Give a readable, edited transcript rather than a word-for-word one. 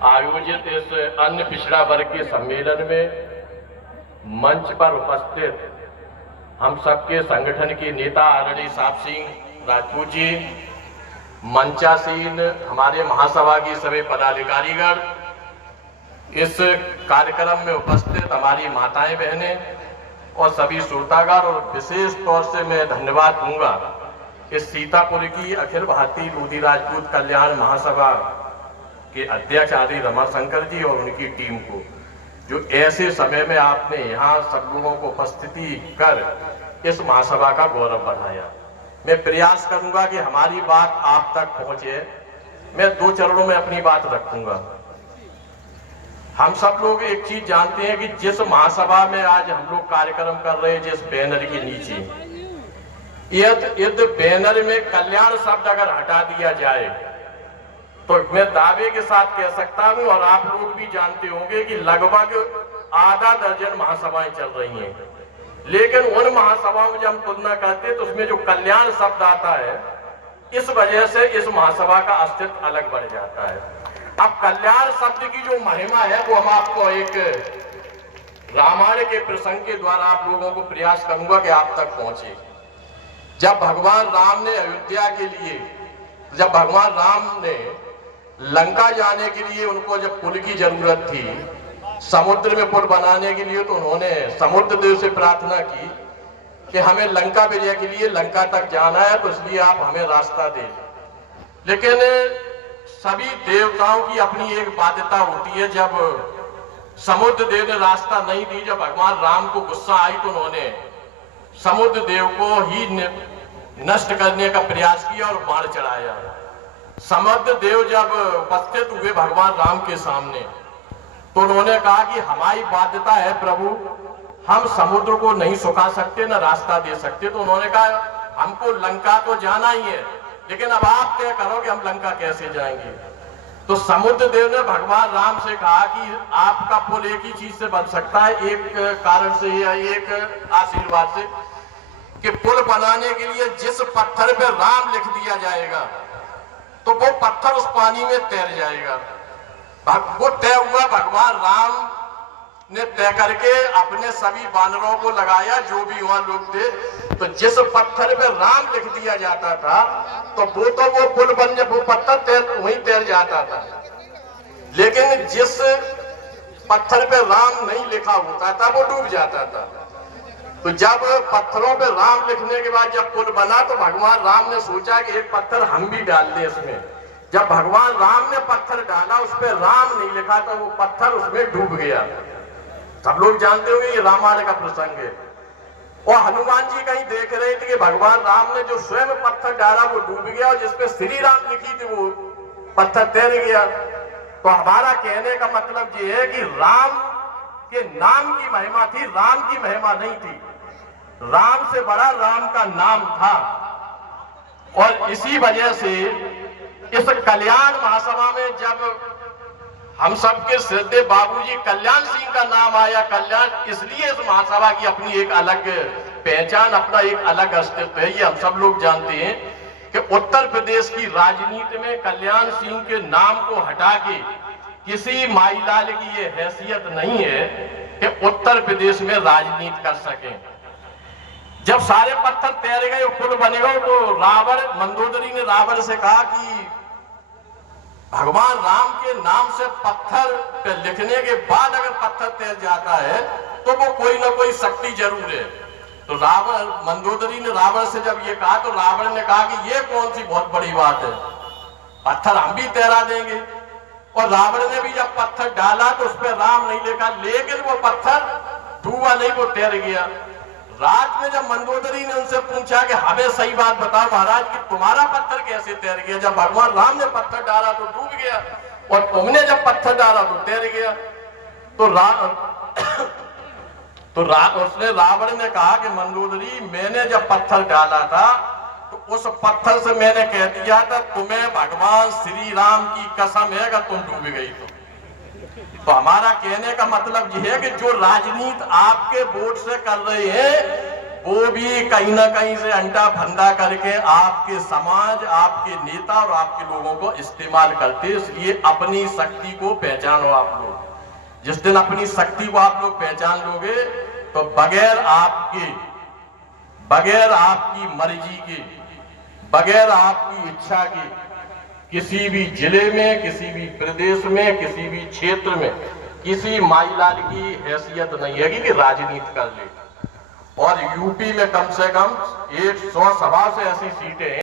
आयोजित इस अन्य पिछड़ा वर्ग के सम्मेलन में मंच पर उपस्थित हम सबके संगठन के नेता आदरणीय साहब सिंह राजपूत जी, मंचासीन हमारे महासभा की सभी पदाधिकारीगण, इस कार्यक्रम में उपस्थित हमारी माताएं बहनें और सभी श्रोतागण, और विशेष तौर से मैं धन्यवाद दूंगा इस सीतापुर की अखिल भारतीय लोधी राजपूत कल्याण महासभा के अध्यक्ष आदि रमाशंकर जी और उनकी टीम को, जो ऐसे समय में आपने यहाँ सब लोगों को उपस्थिति कर इस महासभा का गौरव बढ़ाया। मैं प्रयास करूंगा कि हमारी बात आप तक पहुंचे। मैं 2 चरणों में अपनी बात रखूंगा। हम सब लोग एक चीज जानते हैं कि जिस महासभा में आज हम लोग कार्यक्रम कर रहे हैं, जिस बैनर के नीचे, यदि बैनर में कल्याण शब्द अगर हटा दिया जाए तो मैं दावे के साथ कह सकता हूं, और आप लोग भी जानते होंगे कि लगभग आधा दर्जन महासभाएं चल रही हैं, लेकिन उन महासभाओं में जब हम तुलना करते हैं तो उसमें जो कल्याण शब्द आता है, इस वजह से इस महासभा का अस्तित्व अलग बढ़ जाता है। अब कल्याण शब्द की जो महिमा है वो हम आपको एक रामायण के प्रसंग के द्वारा आप लोगों को प्रयास करूंगा कि आप तक पहुंचे। जब भगवान राम ने अयोध्या के लिए, जब भगवान राम ने लंका जाने के लिए उनको जब पुल की जरूरत थी, समुद्र में पुल बनाने के लिए, तो उन्होंने समुद्र देव से प्रार्थना की कि हमें लंका विजय के लिए लंका तक जाना है, तो इसलिए आप हमें रास्ता दें। लेकिन सभी देवताओं की अपनी एक बाध्यता होती है। जब समुद्र देव ने रास्ता नहीं दी, जब भगवान राम को गुस्सा आई तो उन्होंने समुद्र देव को ही नष्ट करने का प्रयास किया और बाण चढ़ाया। समुद्र देव जब उपस्थित हुए भगवान राम के सामने तो उन्होंने कहा कि हमारी बाध्यता है प्रभु, हम समुद्र को नहीं सुखा सकते, न रास्ता दे सकते। तो उन्होंने कहा हमको लंका तो जाना ही है, लेकिन अब आप तय करो कि हम लंका कैसे जाएंगे। तो समुद्र देव ने भगवान राम से कहा कि आपका पुल एक ही चीज से बन सकता है, एक कारण से या एक आशीर्वाद से, कि पुल बनाने के लिए जिस पत्थर पे राम लिख दिया जाएगा तो वो पत्थर उस पानी में तैर जाएगा। वो तय हुआ। भगवान राम ने तय करके अपने सभी बानरों को लगाया, जो भी वहां लोग थे, तो जिस पत्थर पे राम लिख दिया जाता था तो वो पुल बन जाए, वो पत्थर वहीं तैर जाता था। लेकिन जिस पत्थर पे राम नहीं लिखा होता था वो डूब जाता था। तो जब पत्थरों पे राम लिखने के बाद जब पुल बना तो भगवान राम ने सोचा कि एक पत्थर हम भी डाल दें इसमें। जब भगवान राम ने पत्थर डाला, उस पे राम नहीं लिखा तो वो पत्थर उसमें डूब गया। सब लोग जानते होंगे ये रामायण का प्रसंग है। और हनुमान जी कहीं देख रहे थे कि भगवान राम ने जो स्वयं पत्थर डाला वो डूब गया, और जिसपे श्री राम लिखी थी वो पत्थर तैर गया। तो हमारा कहने का मतलब ये है कि राम के नाम की महिमा थी, राम की महिमा नहीं थी। राम से बड़ा राम का नाम था। और इसी वजह से इस कल्याण महासभा में जब हम सबके श्रद्धेय बाबूजी कल्याण सिंह का नाम आया, कल्याण, इसलिए इस महासभा की अपनी एक अलग पहचान, अपना एक अलग अस्तित्व है। ये हम सब लोग जानते हैं कि उत्तर प्रदेश की राजनीति में कल्याण सिंह के नाम को हटा के किसी माईलाल की ये हैसियत नहीं है कि उत्तर प्रदेश में राजनीति कर सके। जब सारे पत्थर तैर गए, पुल बनेगा, तो रावण, मंदोदरी ने रावण से कहा कि भगवान राम के नाम से पत्थर पे लिखने के बाद अगर पत्थर तैर जाता है तो वो कोई ना कोई शक्ति जरूर है। तो रावण, मंदोदरी ने रावण से जब ये कहा तो रावण ने कहा कि ये कौन सी बहुत बड़ी बात है, पत्थर हम भी तैरा देंगे। और रावण ने भी जब पत्थर डाला तो उस पर राम नहीं लिखा, लेकिन वो पत्थर डूबा नहीं, वो तैर गया। रात में जब मंदोदरी ने उनसे पूछा कि हमें सही बात बताओ महाराज कि तुम्हारा पत्थर कैसे तैर गया, जब भगवान राम ने पत्थर डाला तो डूब गया और तुमने जब पत्थर डाला तो तैर गया। तो उसने, रावण ने कहा कि मंदोदरी, मैंने जब पत्थर डाला था तो उस पत्थर से मैंने कह दिया था तुम्हें भगवान श्री राम की कसम है अगर तुम डूब गई तो हमारा कहने का मतलब यह है कि जो राजनीति आपके वोट से कर रहे हैं वो भी कहीं ना कहीं से अंटा फंदा करके आपके समाज, आपके नेता और आपके लोगों को इस्तेमाल करते। इसलिए अपनी शक्ति को पहचानो आप लोग। जिस दिन अपनी शक्ति को आप लोग पहचान लोगे तो बगैर आपकी मर्जी के, बगैर आपकी इच्छा के किसी भी जिले में, किसी भी प्रदेश में, किसी भी क्षेत्र में किसी माईलाल की हैसियत नहीं है कि राजनीति कर ले। और यूपी में कम से कम 100 सवा से ऐसी सीटें हैं